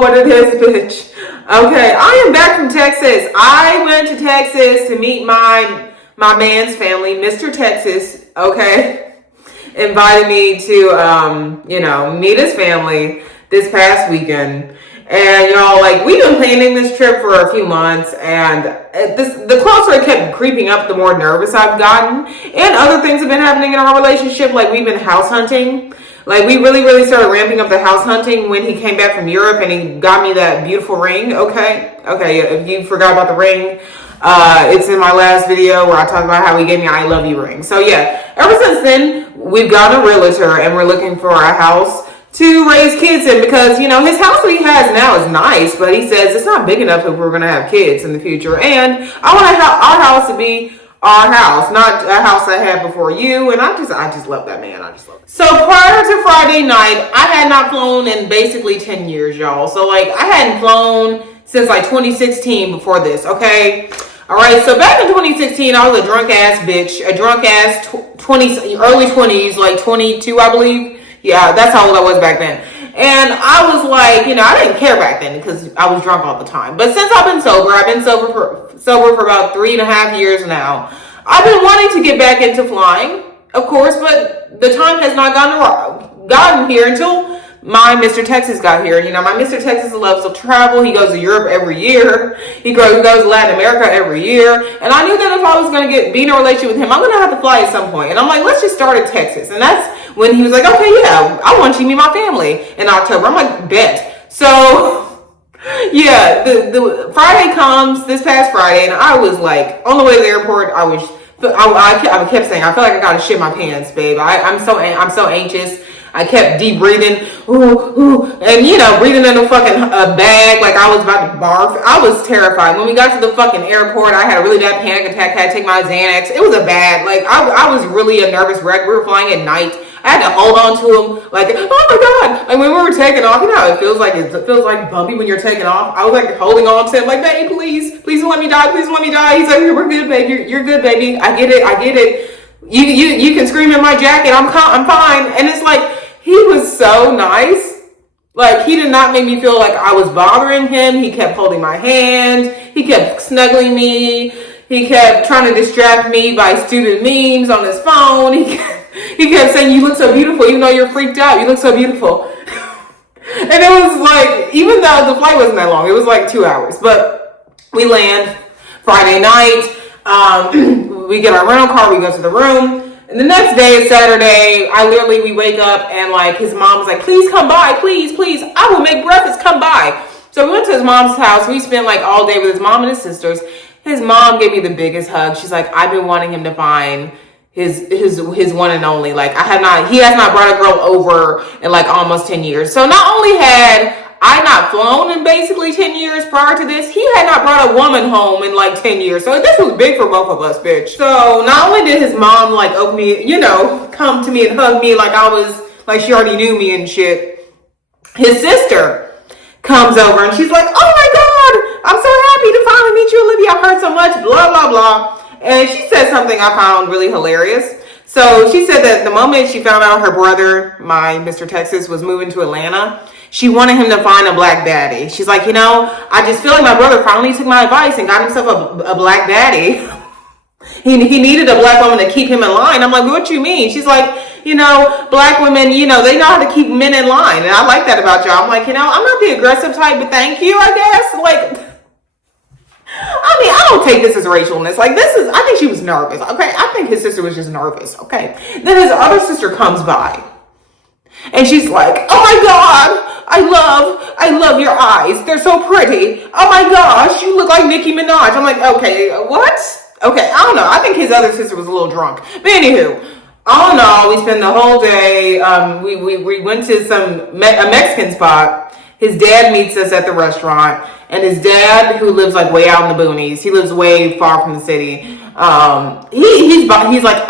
what it is, bitch. Okay, I am back from Texas. I went to Texas to meet my man's family, Mr. Texas. Okay, invited me to meet his family this past weekend. And y'all, like, we've been planning this trip for a few months, and the closer it kept creeping up, the more nervous I've gotten. And other things have been happening in our relationship, like we've been house hunting. Like, we really, really started ramping up the house hunting when he came back from Europe and he got me that beautiful ring. Okay, if you forgot about the ring, it's in my last video where I talked about how he gave me an I love you ring. So yeah, ever since then, we've gotten a realtor and we're looking for a house to raise kids in, because his house that he has now is nice, but he says it's not big enough if we're going to have kids in the future. And I want our house to be our house, not a house I had before you. And I just love that man. I just love it. So prior to Friday night, I had not flown in basically 10 years, y'all. So like, I hadn't flown since like 2016 before this. Okay. All right. So back in 2016, I was a drunk ass bitch, a drunk ass early 20s, like 22, I believe. Yeah, that's how old I was back then. And I was like, I didn't care back then because I was drunk all the time. But since I've been sober for about 3.5 years now. I've been wanting to get back into flying, of course, but the time has not gotten here until my Mr. Texas got here. My Mr. Texas loves to travel. He goes to Europe every year. He goes to Latin America every year. And I knew that if I was going to be in a relationship with him, I'm going to have to fly at some point. And I'm like, let's just start at Texas. And that's when he was like, okay, yeah, I want you to meet my family in October. I'm like, bet. So yeah, the Friday comes, this past Friday, and I was like, on the way to the airport, I kept saying, I feel like I gotta shit my pants, babe. I'm so anxious. I kept deep breathing, and breathing in a fucking bag like I was about to barf. I was terrified. When we got to the fucking airport, I had a really bad panic attack. Had to take my Xanax. It was a bad, like I was really a nervous wreck. We were flying at night. I had to hold on to him, like, oh my God. Like when we were taking off, how it feels like? It feels like bumpy when you're taking off. I was like holding on to him, like, babe, please don't let me die. Please don't let me die. He's like, we're good, babe. You're good, baby. I get it. You can scream in my jacket. I'm fine. And it's like, he was so nice. Like, he did not make me feel like I was bothering him. He kept holding my hand. He kept snuggling me. He kept trying to distract me by stupid memes on his phone. He kept saying, you look so beautiful, even though you're freaked out. You look so beautiful. And it was like, even though the flight wasn't that long, it was like 2 hours. But we land Friday night. We get our rental car. We go to the room. And the next day is Saturday. We wake up and like his mom was like, please come by. Please. I will make breakfast. Come by. So we went to his mom's house. We spent like all day with his mom and his sisters. His mom gave me the biggest hug. She's like, I've been wanting him to find his one and only. Like he has not brought a girl over in like almost 10 years. So not only had I not flown in basically 10 years prior to this, he had not brought a woman home in like 10 years. So this was big for both of us, bitch. So not only did his mom like open me, come to me and hug me like I was, like she already knew me and shit. His sister comes over and she's like, oh my God, I'm so happy to finally meet you, Olivia. I've heard so much, blah, blah, blah. And she said something I found really hilarious. So she said that the moment she found out her brother, my Mr. Texas, was moving to Atlanta, she wanted him to find a black daddy. She's like, I just feel like my brother finally took my advice and got himself a black daddy. He needed a black woman to keep him in line. I'm like, what you mean? She's like, black women, they know how to keep men in line. And I like that about y'all. I'm like, I'm not the aggressive type, but thank you, I guess. Like, I don't take this as racialness. Like, I think she was nervous. Okay. I think his sister was just nervous. Okay. Then his other sister comes by and she's like, oh my God, I love your eyes. They're so pretty. Oh my gosh, you look like Nicki Minaj. I'm like, okay, what? Okay. I don't know. I think his other sister was a little drunk. But anywho, all in all, we spent the whole day. We went to a Mexican spot. His dad meets us at the restaurant. And his dad, who lives like way out in the boonies, he lives way far from the city. He's like,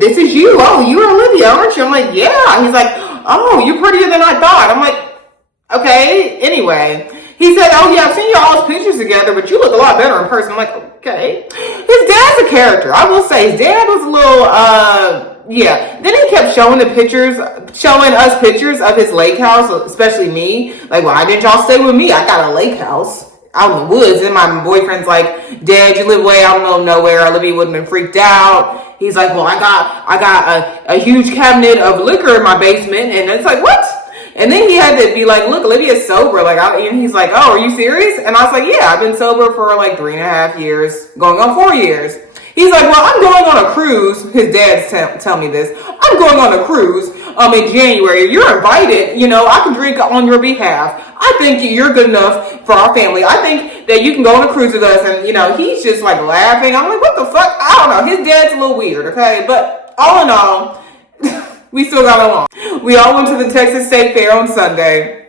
this is you. Oh, you're Olivia, aren't you? I'm like, yeah. He's like, oh, you're prettier than I thought. I'm like, okay. Anyway, he said, oh yeah, I've seen y'all's pictures together, but you look a lot better in person. I'm like, okay. His dad's a character. I will say his dad was a little yeah. Then he kept showing us pictures of his lake house, especially me. Like, why didn't y'all stay with me? I got a lake house out in the woods. And my boyfriend's like, Dad, you live way out in the middle of nowhere. Olivia would have been freaked out. He's like, well, I got a huge cabinet of liquor in my basement. And it's like, what? And then he had to be like, look, Olivia's sober. Like, and he's like, oh, are you serious? And I was like, yeah, I've been sober for like 3.5 years, going on 4 years. He's like, well, I'm going on a cruise. His dad tell me this. I'm going on a cruise in January. You're invited. You know, I can drink on your behalf. I think you're good enough for our family. I think that you can go on a cruise with us. And, you know, he's just like laughing. I'm like, what the fuck? I don't know. His dad's a little weird, okay? But all in all, we still got along. We all went to the Texas State Fair on Sunday.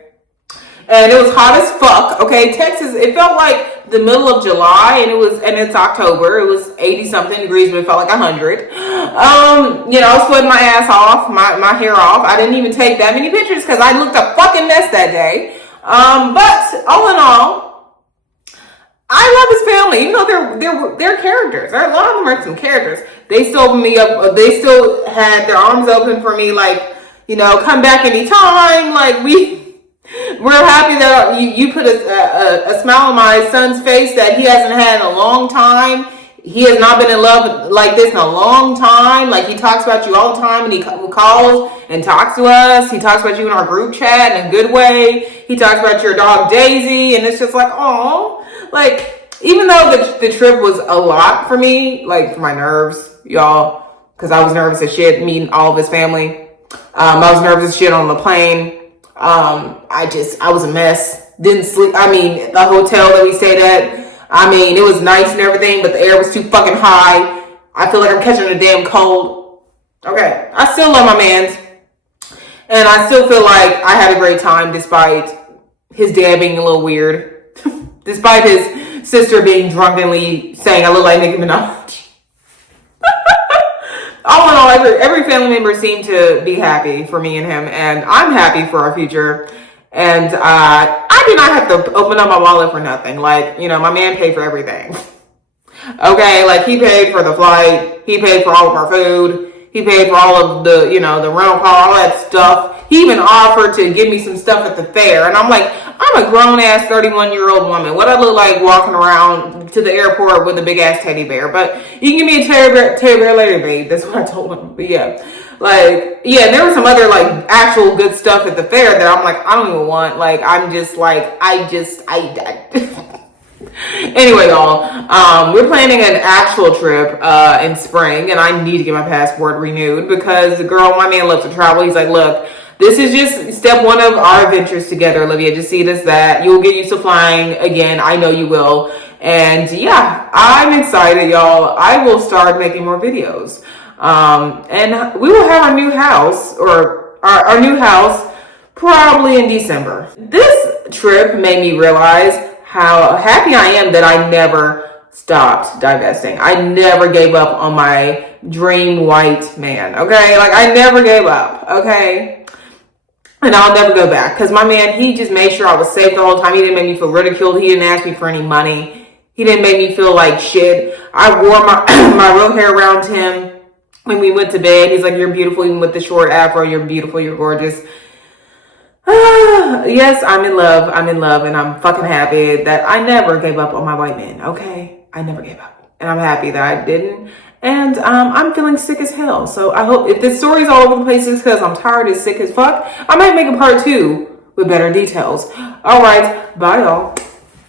And it was hot as fuck. Okay, Texas, it felt like the middle of July, and it's October. It was 80 something degrees, but it felt like 100. You know, I was sweating my ass off, my hair off. I didn't even take that many pictures because I looked a fucking mess that day. But all in all, I love his family, even though they're characters. A lot of them are some characters. They still opened me up. They still had their arms open for me, like, you know, come back anytime. Like, we're happy that you put a smile on my son's face that he hasn't had in a long time. He has not been in love like this in a long time. Like, he talks about you all the time, and he calls and talks to us. He talks about you in our group chat in a good way. He talks about your dog Daisy, and it's just like, oh, like, even though the trip was a lot for me, like, for my nerves, y'all, because I was nervous as shit meeting all of his family. I was nervous as shit on the plane. I was a mess. Didn't sleep. I mean, the hotel that we stayed at, I mean, it was nice and everything, but the air was too fucking high. I feel like I'm catching a damn cold. Okay. I still love my mans. And I still feel like I had a great time despite his dad being a little weird. Despite his sister being drunkenly saying I look like Nicki Minaj. All in all, every family member seemed to be happy for me and him, and I'm happy for our future. And I did not have to open up my wallet for nothing. Like, you know, my man paid for everything. Okay, like, he paid for the flight, he paid for all of our food, he paid for all of the, you know, the rental car, all that stuff. He even offered to give me some stuff at the fair, and I'm like, I'm a grown-ass 31-year-old woman. What I look like walking around to the airport with a big-ass teddy bear? But you can give me a teddy bear later, babe. That's what I told him. But yeah, like, yeah, there was some other, like, actual good stuff at the fair that I'm like, I don't even want. Like, I'm just like, Anyway, y'all, we're planning an actual trip in spring, and I need to get my passport renewed because my man loves to travel. He's like, look, this is just step one of our adventures together, Olivia. Just see it as that. You'll get used to flying again. I know you will. And yeah, I'm excited, y'all. I will start making more videos. And we will have our new house, or our new house, probably in December. This trip made me realize how happy I am that I never stopped divesting. I never gave up on my dream white man, okay? Like, I never gave up, okay? And I'll never go back because my man, he just made sure I was safe the whole time. He didn't make me feel ridiculed. He didn't ask me for any money. He didn't make me feel like shit. I wore my real hair around him when we went to bed. He's like, you're beautiful even with the short afro. You're beautiful. You're gorgeous. Yes, I'm in love, and I'm fucking happy that I never gave up on my white man, okay? I never gave up, and I'm happy that I didn't, and I'm feeling sick as hell, so I hope, if this story's all over the place, it's because I'm tired and sick as fuck, I might make a part 2 with better details. All right, bye, y'all.